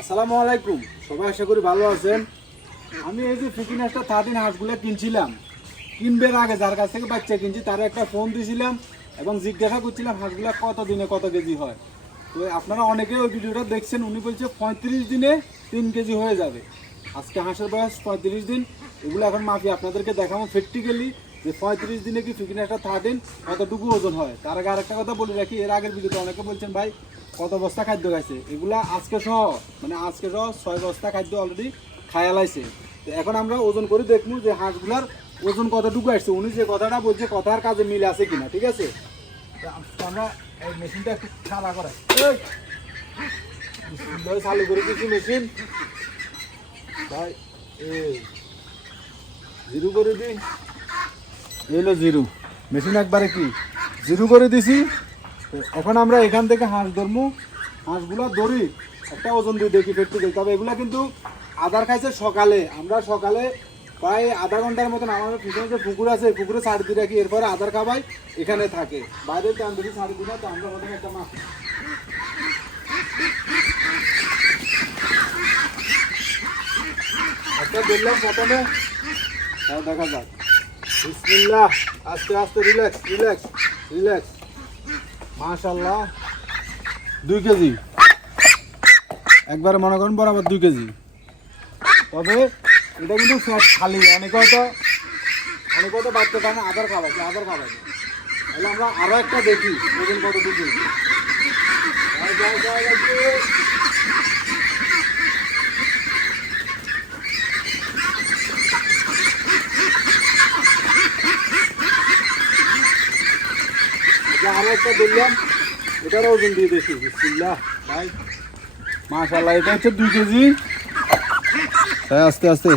আসসালামু আলাইকুম। সবাই আশা করি ভালো আছেন। আমি এই যে ফিটনেসটা থার্টিন হাঁসগুলো কিনছিলাম। কিনবের আগে, যার কাছ থেকে বাচ্চা কিনছি, তার একটা ফোন দিয়েছিলাম এবং জিজ্ঞাসা করছিলাম হাঁসগুলো কত দিনে কত কেজি হয়। তো আপনারা অনেকে ওই ভিডিওটা দেখছেন, উনি বলছে পঁয়ত্রিশ দিনে তিন কেজি হয়ে যাবে। আজকে হাঁসের বয়স পঁয়ত্রিশ দিন। এগুলো এখন মাপি আপনাদেরকে দেখাবো প্র্যাকটিক্যালি যে পঁয়ত্রিশ দিনে কি ফিটনেসটা থার্টিন কতটুকু ওজন হয়? তার আগে আরেকটা কথা বলে রাখি, এর আগের ভিডিওতে অনেকে বলছেন, ভাই, কত বস্তা খাদ্য খাইছে? এগুলা আজকে সহ মানে আজকে সহ ছয় বস্তা খাদ্য অলরেডি খায়ালাইছে তো এখন আমরা ওজন করে দেখব যে হাঁসগুলার ওজন কতটুকু আসছে। উনি যে কথাটা বলছে, কথার কাজে মিল আছে কিনা, ঠিক আছে? আমরা এই মেশিনটা একটু খাড়া করাই! চালু করে দিচ্ছি মেশিন। ভাই জিরো করে দিই। এই হলো জিরো। মেশিন একবারে কি? জিরো করে দিছি। এখন আমরা এখান থেকে হাঁস ধরবো হাঁসগুলো ধরি, একটা ওজন দিয়ে দেখি ফেটতে দেখি তবে এগুলা কিন্তু আদার খাইছে সকালে। আমরা সকালে প্রায় আধা ঘণ্টার মতন আমাদের পিছনে যে পুকুর আছে, পুকুরে ছাড় দিয়ে রাখি, এরপরে আদার খাবাই এখানে থাকে। বাইরে টান দেখি ছাড় দিই না, তো আমরা ওখানে একটা মাছ একটা ধরলাম প্রথমে। দেখা যাক। বিসমিল্লাহ আস্তে আস্তে রিল্যাক্স রিল্যাক্স রিল্যাক্স মাশাল্লাহ দুই কেজি। একবারে মনে করেন বরাবর দুই কেজি। তবে এটা কিন্তু ফ্যাট খালি। অনেকে হয়তো অনেকে হয়তো বাচ্চা কারণে আধার খাওয়াচ্ছে আধার খাওয়াচ্ছে তাহলে আমরা আরও একটা দেখি ওজন কত টুকু যাও, আরও একটা দিলাম এটারও ওজন দিয়ে দেখি বিসমিল্লাহ, ভাই। মাশাল্লাহ এটা হচ্ছে দুই কেজি। হ্যাঁ আস্তে আস্তে।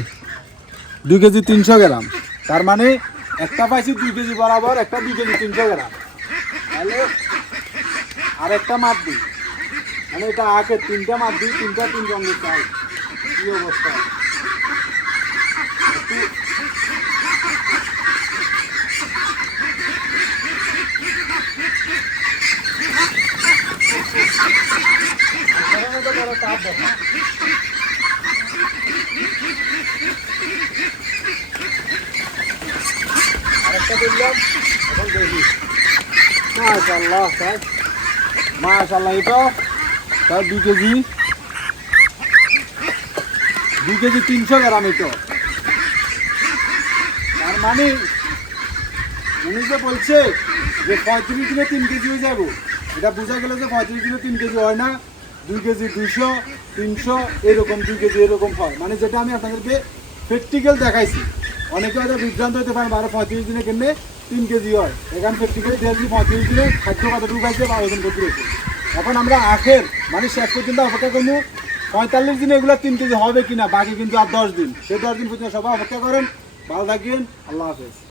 দুই কেজি তিনশো গ্রাম। তার মানে একটা পাইছি দুই কেজি বরাবর, একটা দুই কেজি তিনশো গ্রাম। তাহলে আর একটা মাপ দিই। মানে এটা আগে তিনটা মাপ দিই, তিনটা তিন রঙের চাই কি অবস্থা একটু- সাধারণত বড় চাপ দেখা তিনশো গ্রাম এটা। তার মানে উনি যে বলছে যে পঁয়ত্রিশ দিনে তিন কেজি হয়ে যাব, এটা বোঝা গেল যে পঁয়ত্রিশ দিনে তিন কেজি হয় না। দুই কেজি দুইশো, তিনশো, এরকম, দুই কেজি এরকম হয়। মানে যেটা আমি আপনাদেরকে প্র্যাকটিক্যাল দেখাইছি। অনেকে হয়তো বিভ্রান্ত হতে পারেন, বারো পঁয়ত্রিশ দিনে কিনলে তিন কেজি হয়। এখানে প্র্যাকটিক্যাল দিয়েছি পঁয়ত্রিশ দিনে খাদ্য কতটুকু আছে বা ওজন কত রয়েছে এখন আমরা আখের মানে শেষ পর্যন্ত অপেক্ষা করব, পঁয়তাল্লিশ দিনে এগুলো তিন কেজি হবে কিনা, বাকি কিন্তু আর দশ দিন। সেই দশ দিন পর্যন্ত সবাই অপেক্ষা করেন। ভালো থাকবেন আল্লাহ হাফেজ।